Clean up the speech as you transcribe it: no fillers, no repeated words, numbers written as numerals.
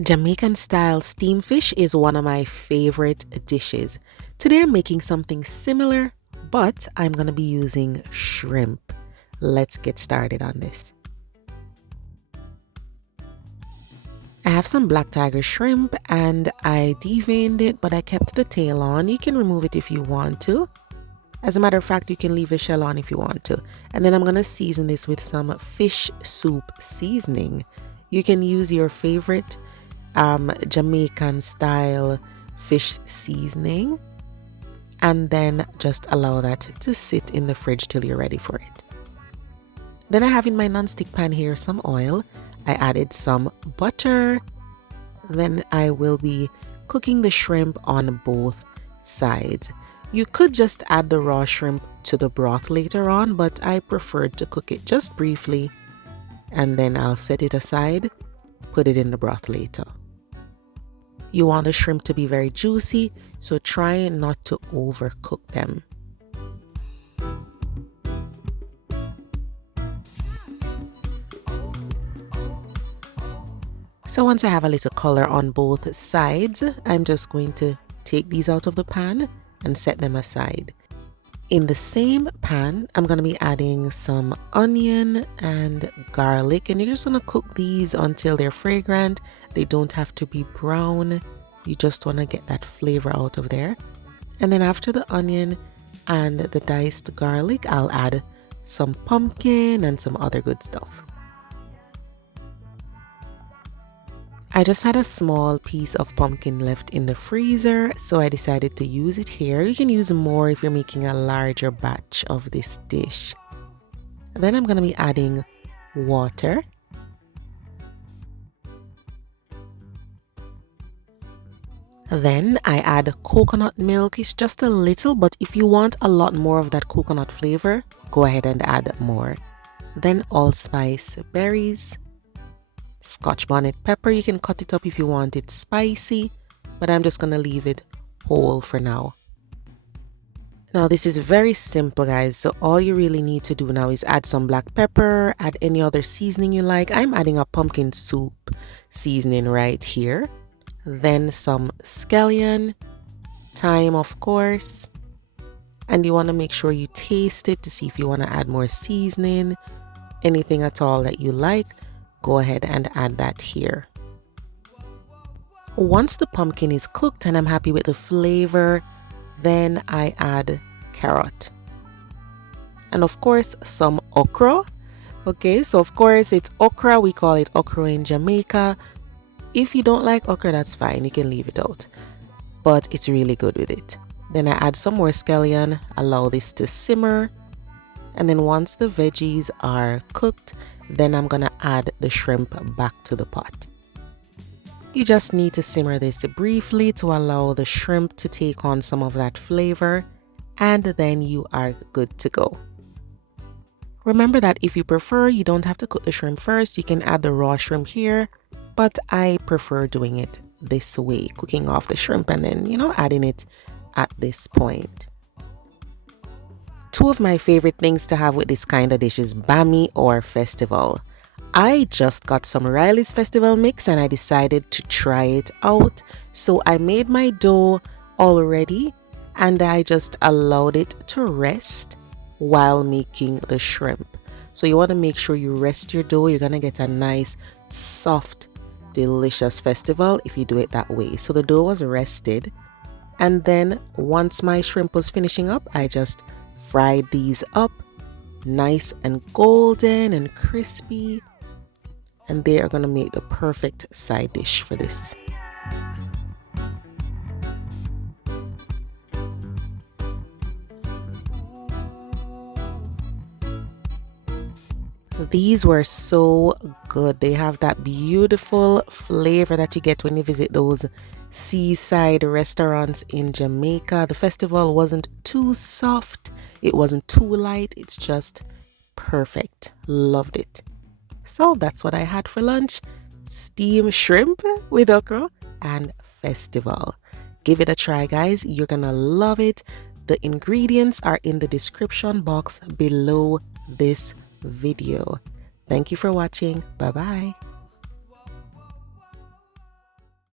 Jamaican style steamed fish is one of my favorite dishes. Today I'm making something similar, but I'm going to be using shrimp. Let's get started on this. I have some black tiger shrimp and I deveined it, but I kept the tail on. You can remove it if you want to. As a matter of fact, you can leave the shell on if you want to. And then I'm going to season this with some fish soup seasoning. You can use your favorite Jamaican style fish seasoning and then just allow that to sit in the fridge till you're ready for it. Then I have in my non-stick pan here some oil. I added some butter. Then I will be cooking the shrimp on both sides. You could just add the raw shrimp to the broth later on, but I preferred to cook it just briefly and then I'll set it aside, put it in the broth later. You want the shrimp to be very juicy, so try not to overcook them. So once I have a little color on both sides, I'm just going to take these out of the pan and set them aside. In the same pan, I'm going to be adding some onion and garlic, and you're just going to cook these until they're fragrant. They don't have to be brown. You just want to get that flavor out of there. And then after the onion and the diced garlic, I'll add some pumpkin and some other good stuff. I just had a small piece of pumpkin left in the freezer, so I decided to use it here. You can use more if you're making a larger batch of this dish. Then I'm going to be adding water. Then I add coconut milk. It's just a little, but if you want a lot more of that coconut flavor, go ahead and add more. Then allspice berries. Scotch bonnet pepper, you can cut it up if you want it spicy, but I'm just gonna leave it whole for now. Now this is very simple, guys, so all you really need to do now is add some black pepper, add any other seasoning you like. I'm adding a pumpkin soup seasoning right here. Then some scallion, thyme of course, and you want to make sure you taste it to see if you want to add more seasoning, anything at all that you like. Go ahead and add that here. Once the pumpkin is cooked and I'm happy with the flavor, then I add carrot. And of course, some okro. Okay, so of course it's okra. We call it okro in Jamaica. If you don't like okra, that's fine. You can leave it out. But it's really good with it. Then I add some more scallion, allow this to simmer. And then once the veggies are cooked, then I'm gonna add the shrimp back to the pot. You just need to simmer this briefly to allow the shrimp to take on some of that flavor, and then you are good to go. Remember that if you prefer, you don't have to cook the shrimp first. You can add the raw shrimp here, but I prefer doing it this way, cooking off the shrimp and then, adding it at this point. Two of my favorite things to have with this kind of dish is bami or festival. I just got some Riley's festival mix and I decided to try it out. So I made my dough already and I just allowed it to rest while making the shrimp. So you want to make sure you rest your dough. You're going to get a nice, soft, delicious festival if you do it that way. So the dough was rested. And then once my shrimp was finishing up, I just fried these up nice and golden and crispy, and they are going to make the perfect side dish for this. These were so good. They have that beautiful flavor that you get when you visit those seaside restaurants in Jamaica. The festival wasn't too soft, it wasn't too light, it's just perfect. Loved it. So that's what I had for lunch: steamed shrimp with okra and festival. Give it a try, guys. You're gonna love it. The ingredients are in the description box below this video. Thank you for watching. Bye bye.